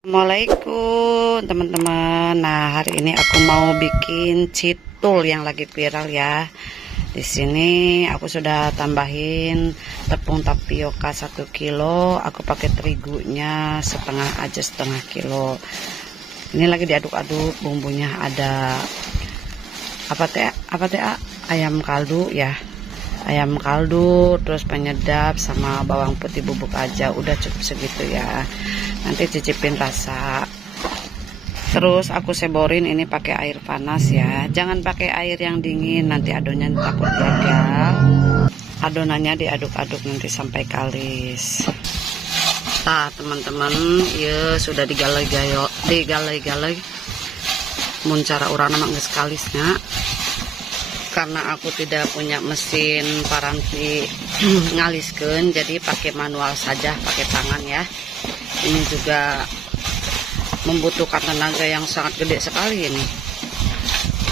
Assalamualaikum teman-teman. Nah, hari ini aku mau bikin citul yang lagi viral ya. Di sini aku sudah tambahin tepung tapioka 1 kilo. Aku pakai terigunya setengah kilo. Ini lagi diaduk-aduk bumbunya, ada apa teh? Ayam kaldu ya. Ayam kaldu, terus penyedap sama bawang putih bubuk aja. Udah cukup segitu ya. Nanti cicipin rasa. Terus aku seborin ini pakai air panas ya. Jangan pakai air yang dingin, nanti adonannya takut gagal. Adonannya diaduk-aduk nanti sampai kalis. Nah teman-teman, ya sudah digalai-galai. Mun cara urang mah geus kalisnya. Karena aku tidak punya mesin paranti ngaliskeun, jadi pakai manual saja, pakai tangan ya. Ini juga membutuhkan tenaga yang sangat gede sekali ini.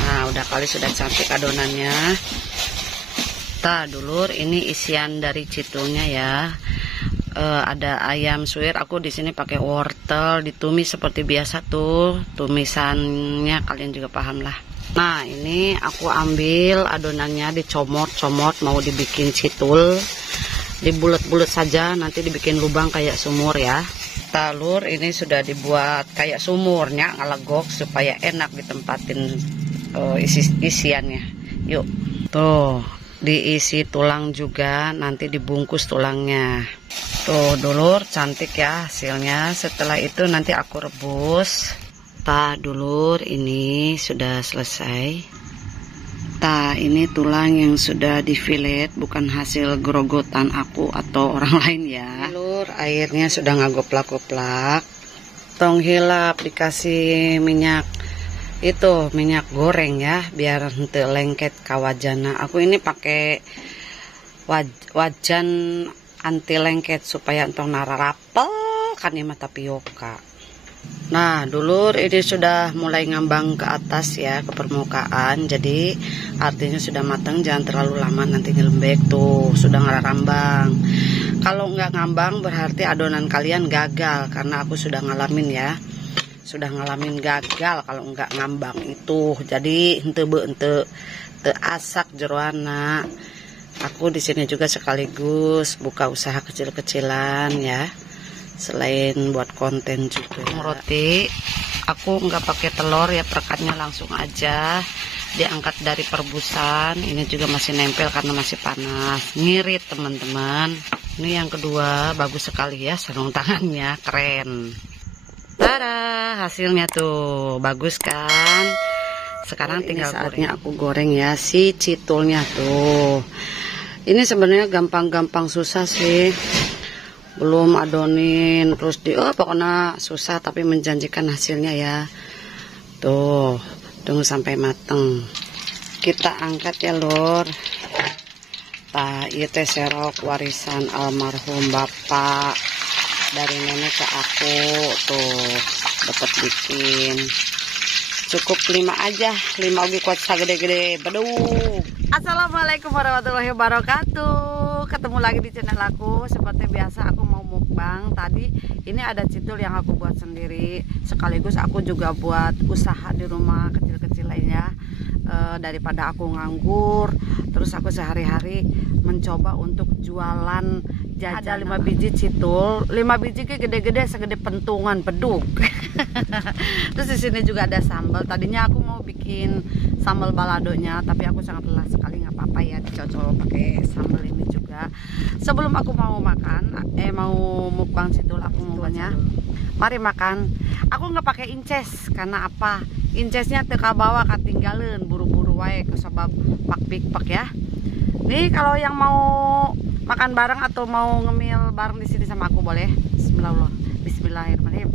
Nah, udah kali sudah cantik adonannya. Dulur, ini isian dari citulnya ya. Ada ayam suwir, aku di sini pakai wortel, ditumis seperti biasa tuh. Tumisannya kalian juga paham lah. Nah, ini aku ambil adonannya, dicomot-comot, mau dibikin citul. Dibulet-bulet saja, nanti dibikin lubang kayak sumur ya. Talur ini sudah dibuat kayak sumurnya, ngelegok supaya enak ditempatin isiannya. Yuk, tuh diisi tulang juga, nanti dibungkus tulangnya. Tuh dulur, cantik ya hasilnya. Setelah itu nanti aku rebus. Dulur, ini sudah selesai. Ini tulang yang sudah difilet, bukan hasil gerogotan aku atau orang lain ya. Dulur, airnya sudah ngagoplak-goplak. Tong hilap dikasih minyak minyak goreng ya, biar henteu lengket ka wajana. Aku ini pakai wajan anti lengket supaya entong nararapel kan ini mah tapioka. Nah dulur, ini sudah mulai ngambang ke atas ya, ke permukaan. Jadi artinya sudah matang, jangan terlalu lama nanti lembek. Tuh sudah ngarambang. Kalau nggak ngambang berarti adonan kalian gagal, karena aku sudah ngalamin ya. Sudah ngalamin gagal kalau nggak ngambang itu. Jadi ente asak jeroana. Aku di sini juga sekaligus buka usaha kecil-kecilan ya. Selain buat konten juga. Roti aku nggak pakai telur ya, perekatnya langsung aja diangkat dari perebusan. Ini juga masih nempel karena masih panas, ngirit teman-teman. Ini yang kedua, bagus sekali ya sarung tangannya, keren. Tada, hasilnya tuh bagus kan. Sekarang tinggal saatnya aku goreng ya si citulnya tuh. Ini sebenarnya gampang-gampang susah sih. Belum adonin terus pokoknya susah tapi menjanjikan hasilnya ya. Tuh, tunggu sampai mateng. Kita angkat ya lur. Ieu teh serok warisan almarhum bapak dari nenek ke aku. Tuh dapat bikin cukup 5 aja, 5 oge kuat sagede-gede. Bedug. Assalamualaikum warahmatullahi wabarakatuh. Ketemu lagi di channel aku. Seperti biasa aku mau mukbang. Tadi ini ada citul yang aku buat sendiri, sekaligus aku juga buat usaha di rumah kecil-kecil lainnya. Daripada aku nganggur, terus aku sehari-hari mencoba untuk jualan jajan. Ada 5 biji citul, 5 biji gede-gede segede pentungan beduk. Terus di sini juga ada sambal. Tadinya aku mau bikin sambal baladonya, tapi aku sangat lelah sekali, nggak apa-apa ya, dicocol pakai sambal ini juga. Sebelum aku mau makan, mau mukbang citul, aku mau banyak. Mari makan. Aku nggak pakai inces karena apa? Incesnya teka bawah ketinggalan, buru-buru wae kesebab pak ya. Nih kalau yang mau makan bareng atau mau ngemil bareng di sini sama aku boleh. Bismillahirrahmanirrahim.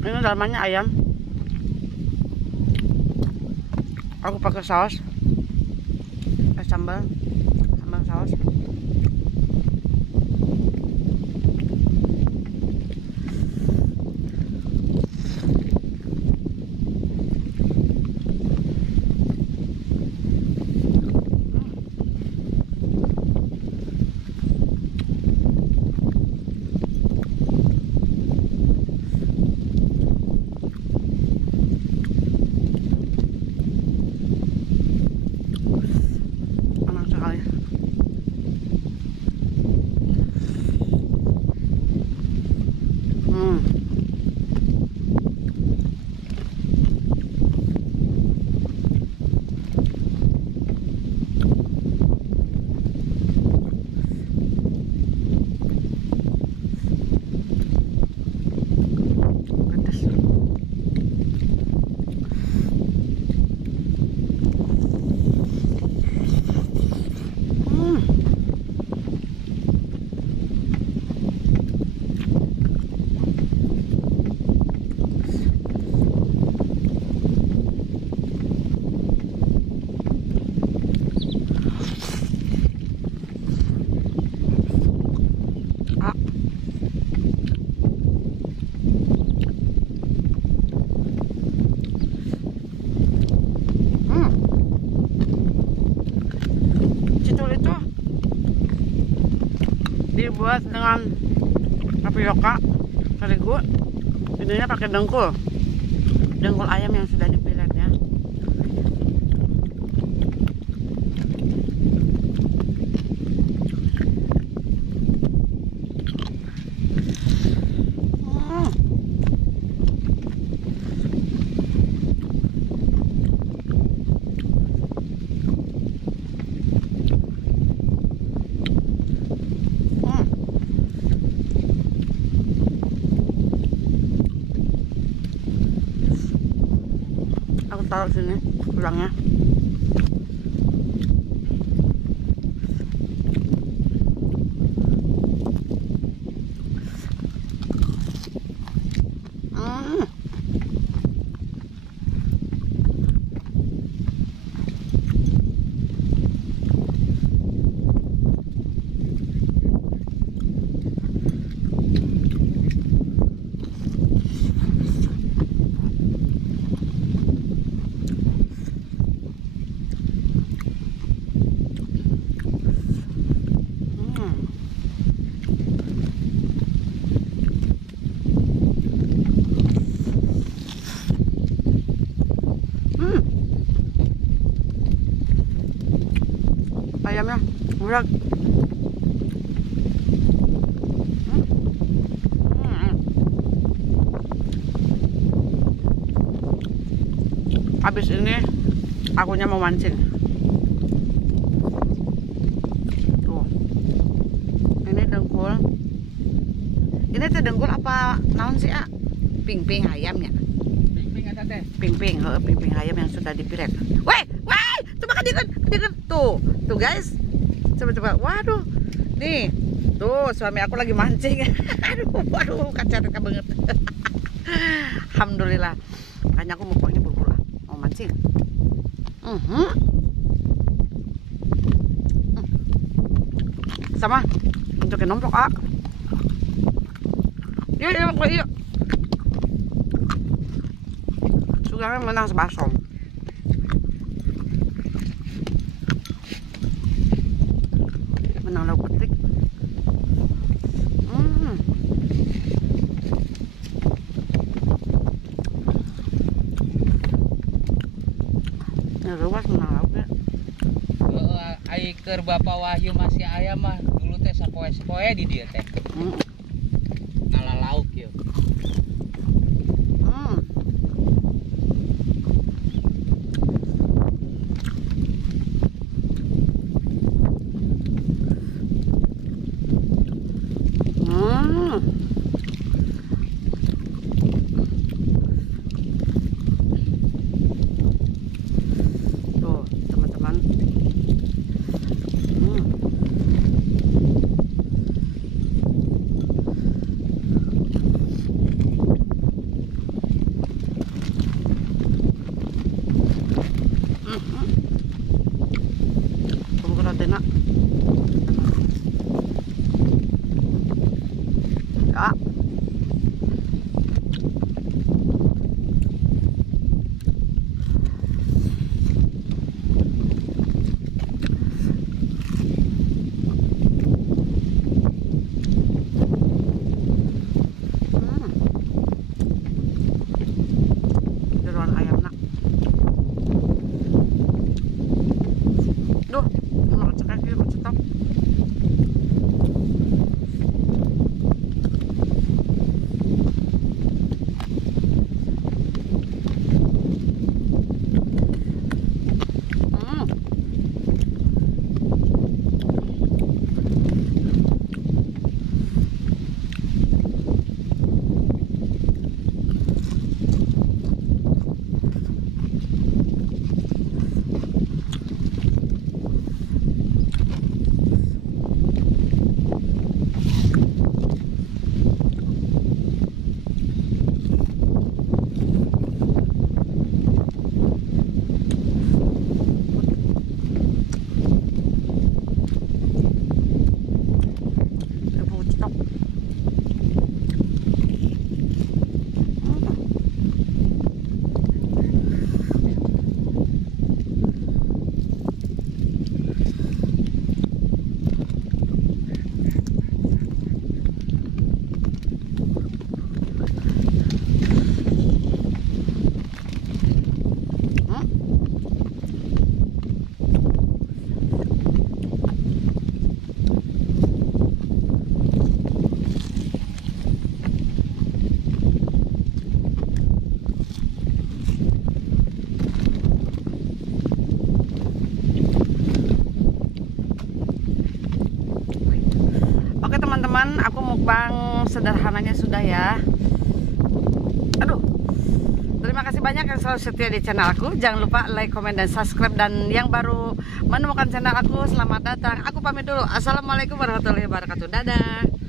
Ini dalamannya ayam. Aku pakai saus, sambal saus. dibuat dengan tapioka, terigu. Ininya pakai dengkul ayam yang sudah dipilet ya. Aku taruh sini tulangnya. Ayamnya bulat. Habis ini akunya mau mancing. Tuh. Ini dengkul. Ini teh dengkul apa naon sih, A? Ping-ping ayamnya. Ping ada teh. Ping-ping ayam yang sudah dipiret. Woi, coba kadikan. Tuh guys. Coba. Waduh. Nih. Tuh, suami aku lagi mancing. Waduh, kacar banget. Alhamdulillah. Makanya aku mau ini buru-buru mau mancing. Sama untuk nomplok, A. Yuk. Sugarnya menang sebasong. Menang lauk petik. Ya luas menang lauk ya. Ai keur Bapak Wahyu masih ayam mah dulu teh sapoe-sapoe di dia teh. Ngala lauk yuk. Tuh teman-teman. Bukan tenak. Ya. Jeroan ayam nak. Duh, mau cekak yuk. teman-teman, aku mukbang sederhananya sudah ya. Aduh, terima kasih banyak yang selalu setia di channel aku. Jangan lupa like, komen, dan subscribe. Dan yang baru menemukan channel aku, selamat datang. Aku pamit dulu. Assalamualaikum warahmatullahi wabarakatuh. Dadah.